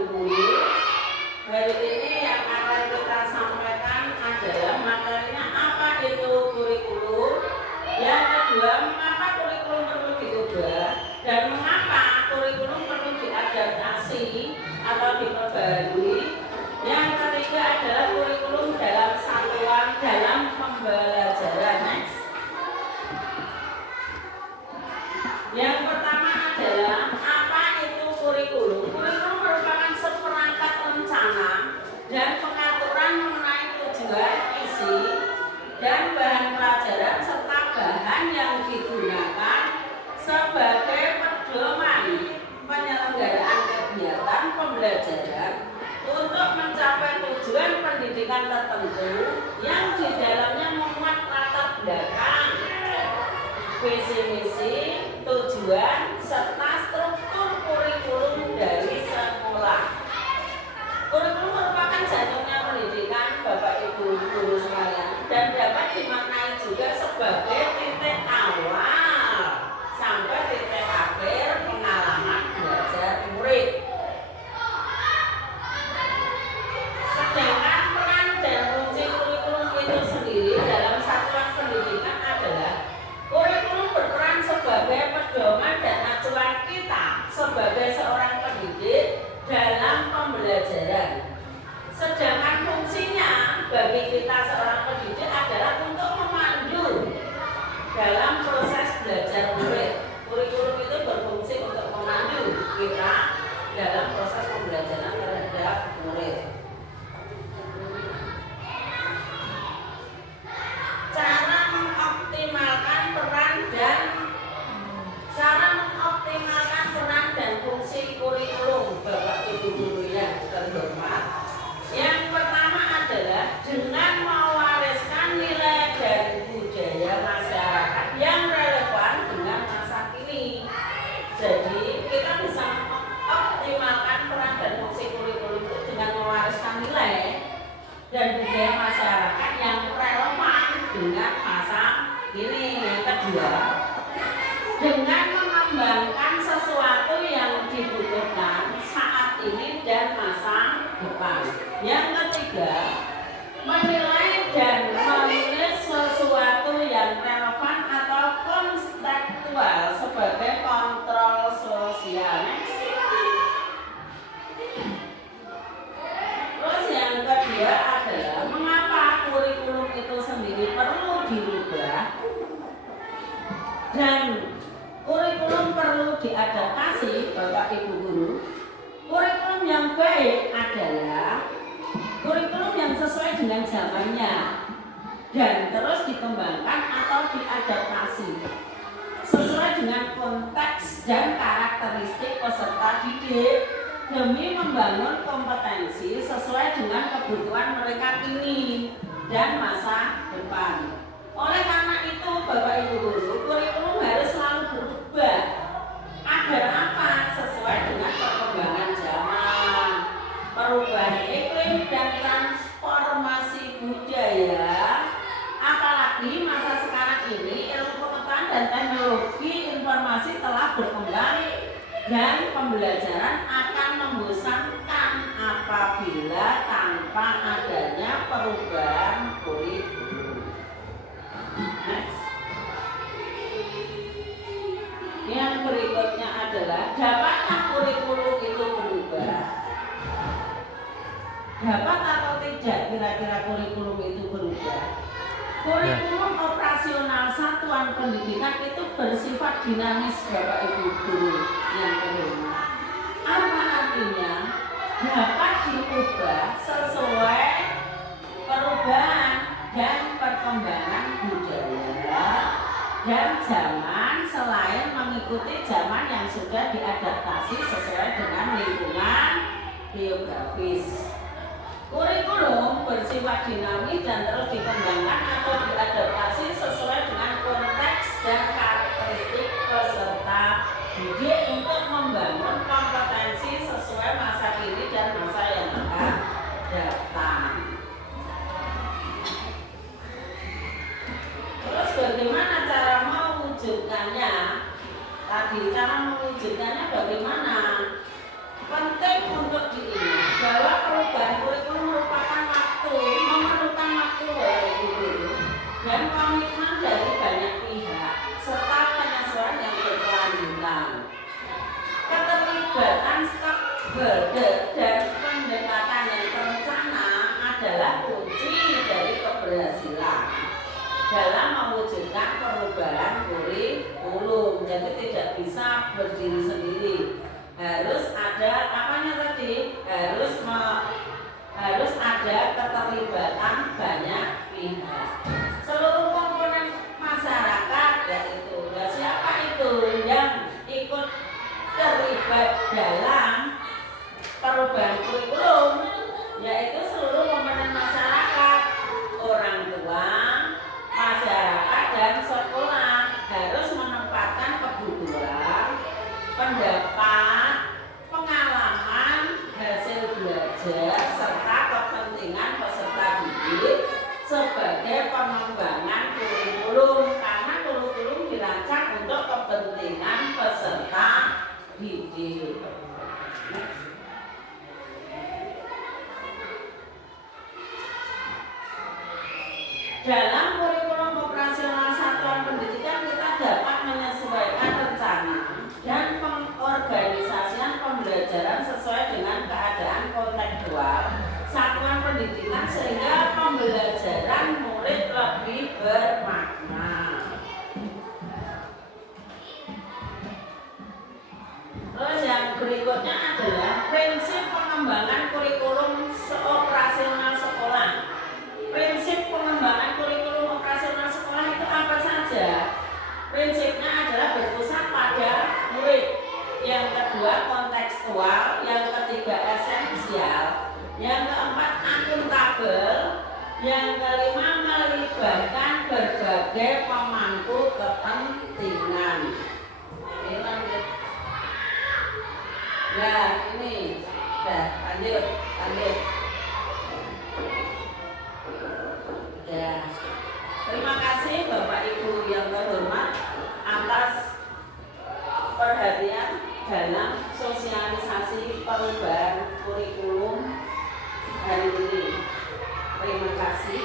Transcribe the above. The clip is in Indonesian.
Ibu guru, hari ini yang akan kita sampaikan adalah materinya apa itu kurikulum. Yang kedua, mengapa kurikulum perlu diubah dan mengapa kurikulum perlu diadaptasi atau diperbarui. Yang ketiga adalah kurikulum dalam satuan dalam pembelajaran. Next. Yang pertama adalah apa itu kurikulum. Kurikulum merupakan seperangkat rencana dan pengaturan mengenai tujuan, isi, dan bahan pelajaran serta bahan yang digunakan sebagai pedoman penyelenggaraan kegiatan pembelajaran untuk mencapai tujuan pendidikan tertentu yang di dalamnya memuat latar belakang, visi misi, tujuan, serta struktur kurikulum dari sekolah. Kurikulum merupakan jantungnya pendidikan Bapak Ibu guru sekalian dan dapat dimaknai juga sebagai titik awal sampai titik akhir pengalaman belajar murid. Sedangkan peran dan fungsi kurikulum itu sendiri dalam satuan pendidikan adalah kurikulum berperan sebagai pedoman dan acuan kita sebagai seorang pendidik dalam pembelajaran. Sedangkan fungsinya bagi kita seorang pendidik adalah untuk memandu dalam proses belajar murid. Kurikulum itu berfungsi untuk memandu kita dalam proses pembelajaran terhadap murid. Cara mengoptimalkan peran dan fungsi kurikulum Bapak Ibu guru yang terhormat. Yang pertama adalah dengan mewariskan nilai dan budaya masyarakat yang relevan dengan masa kini. Jadi kita bisa mengoptimalkan peran dan fungsi kurikulum itu dengan mewariskan nilai dan budaya masyarakat yang relevan dengan masa kini. Yang kedua, dengan mengembangkan sesuatu yang dibutuhkan saat ini dan masa depan. Yang ketiga, menilai dan menulis sesuatu yang relevan atau kontekstual sebagai kontrol sosial. Terus yang kedua adalah mengapa kurikulum itu sendiri perlu dirubah dan kurikulum perlu diadaptasi. Bapak Ibu guru, kurikulum yang baik adalah kurikulum yang sesuai dengan zamannya dan terus dikembangkan atau diadaptasi sesuai dengan konteks dan karakteristik peserta didik demi membangun kompetensi sesuai dengan kebutuhan mereka kini dan masa depan. Oleh karena itu, Bapak Ibu guru, kurikulum harus selalu berubah agar apa? Sesuai dengan perkembangan zaman, perubahan iklim dan transformasi budaya. Apalagi masa sekarang ini ilmu pengetahuan dan teknologi informasi telah berkembang dan pembelajaran akan membosankan apabila tanpa adanya perubahan kurikulum. Next. Yang berikutnya adalah dapatkah kurikulum itu berubah? Dapat atau tidak kira-kira kurikulum itu berubah? Kurikulum operasional satuan pendidikan itu bersifat dinamis Bapak Ibu guru yang terhormat. Apa artinya? Dapat diubah sesuai perubahan dan perkembangan budaya dan zaman selain mengikuti zaman yang sudah diadaptasi sesuai dengan lingkungan geografis. Kurikulum bersifat dinamis dan terus dikembangkan atau diadaptasi sesuai dengan konteks dan karakteristik peserta didik untuk membangun kompetensi sesuai masa kini dan masa yang akan datang. Terus bagaimana cara mewujudkannya? Tadi cara mewujudkannya bagaimana? Penting untuk diingat berdiri sendiri. Harus ada apanya tadi? Harus ada keterlibatan banyak pihak. Seluruh komponen masyarakat yaitu siapa itu yang ikut terlibat dalam perubahan kurikulum, yaitu seluruh komponen masyarakat, orang tua, masyarakat dan sekolah harus menempatkan kebutuhan, pendapat, pengalaman, hasil belajar serta kepentingan peserta didik sebagai pengembangan kurikulum, karena kurikulum dirancang untuk kepentingan peserta didik. Dalam kurikulum operasional satuan pendidikan kita dapat menyesuaikan rencana dan pengorganisasian pembelajaran sesuai dengan keadaan kontekstual satuan pendidikan sehingga pembelajaran murid lebih bermakna. Terus yang berikutnya adalah prinsip pengembangan kurikulum operasional sekolah. Prinsip pengembangan kurikulum operasional sekolah itu apa saja? Prinsipnya adalah berpusat pada murid. Yang kedua kontekstual, yang ketiga esensial, yang keempat akuntabel, yang kelima melibatkan berbagai pemangku kepentingan. Ini lanjut. Nah ini, lanjut. Ya, terima kasih Bapak Ibu yang terhormat atas perhatian dalam sosialisasi perubahan kurikulum hari ini. Terima kasih.